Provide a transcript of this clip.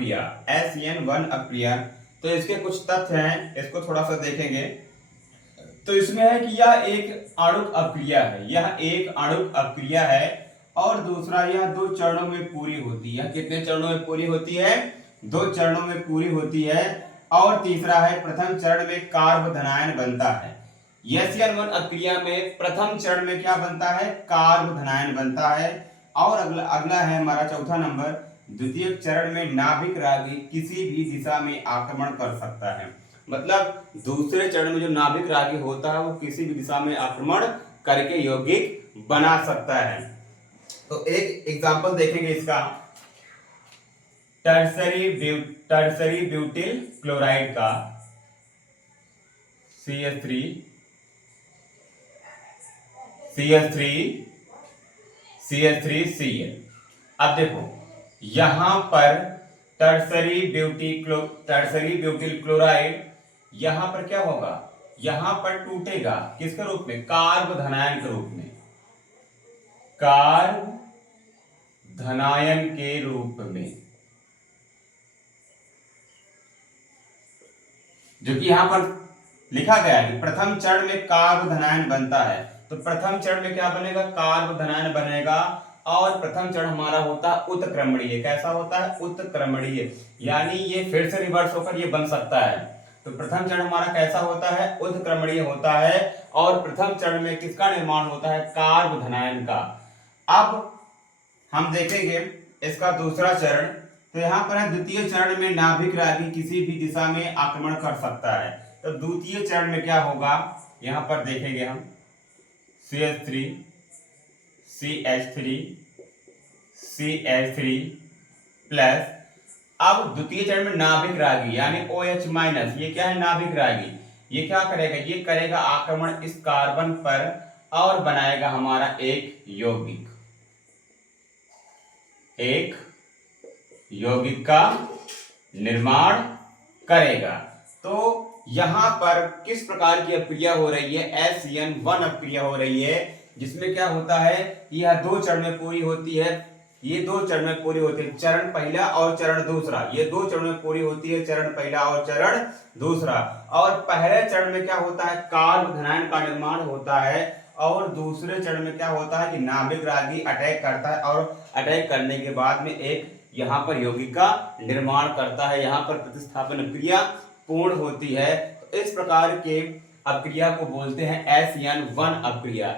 अपक्रिया, SN1 अपक्रिया। तो इसके कुछ तथ्य हैं, इसको थोड़ा सा देखेंगे। तो इसमें है कि यह एक आणुक अपक्रिया है, यह एक आणुक अपक्रिया है। और दूसरा, यह 2 चरणों में पूरी होती है। कितने चरणों में पूरी होती है? 2 चरणों में पूरी होती है। और तीसरा है, प्रथम चरण में कार्ब धनायन बनता है। SN1 अपक्रिया में प्रथम चरण में क्या बनता है? कार्ब धनायन बनता है। और अगला अगला है हमारा चौथा नंबर, द्वितीय चरण में नाभिक रागी किसी भी दिशा में आक्रमण कर सकता है। मतलब दूसरे चरण में जो नाभिक रागी होता है वो किसी भी दिशा में आक्रमण करके यौगिक बना सकता है। तो एक एग्जांपल देखेंगे इसका, टर्सरी ब्यूटिल क्लोराइड का CH3Cl। अब देखो यहां पर टर्सरी ब्यूटिल क्लोराइड यहां पर क्या होगा? यहां पर टूटेगा किसके रूप में? कार्ब धनायन के रूप में, कार्ब धनायन के रूप में, जो कि यहां पर लिखा गया है कि प्रथम चरण में कार्ब धनायन बनता है। तो प्रथम चरण में क्या बनेगा? कार्ब धनायन बनेगा। और प्रथम चरण हमारा होता है उत्क्रमणीय। कैसा होता है? उत्क्रमणीय, यानी ये फिर से रिवर्स होकर ये बन सकता है। तो प्रथम चरण हमारा कैसा होता है? उत्क्रमणीय होता है। और प्रथम चरण में किसका निर्माण होता है? कार्ब धनायन का। अब हम देखेंगे इसका दूसरा चरण। तो यहां पर है, द्वितीय चरण में नाभिक रागी किसी भी दिशा में आक्रमण कर सकता है। तो द्वितीय चरण में क्या होगा? यहां पर देखेंगे हम CH3 CH3 प्लस। अब द्वितीय चरण में नाभिक रागी यानी OH माइनस, ये क्या है? नाभिक रागी। ये क्या करेगा? ये करेगा आक्रमण इस कार्बन पर और बनाएगा हमारा एक यौगिक, एक यौगिक का निर्माण करेगा। तो यहां पर किस प्रकार की अपक्रिया हो रही है? SN1 अपक्रिया हो रही है, जिसमें क्या होता है? यह 2 चरण में पूरी होती है। ये 2 चरण में पूरी होती है, चरण पहला और चरण दूसरा। ये 2 चरण में पूरी होती है, चरण पहला और चरण दूसरा। और पहले चरण में क्या होता है? कार्ब धनायन का निर्माण होता है। और दूसरे चरण में क्या होता है कि नाभिक रागी अटैक करता है और अटैक करने के बाद में एक यहाँ पर यौगिक का निर्माण करता है। यहाँ पर प्रतिस्थापन क्रिया पूर्ण होती है। तो इस प्रकार के अपक्रिया को बोलते हैं SN1 अपक्रिया।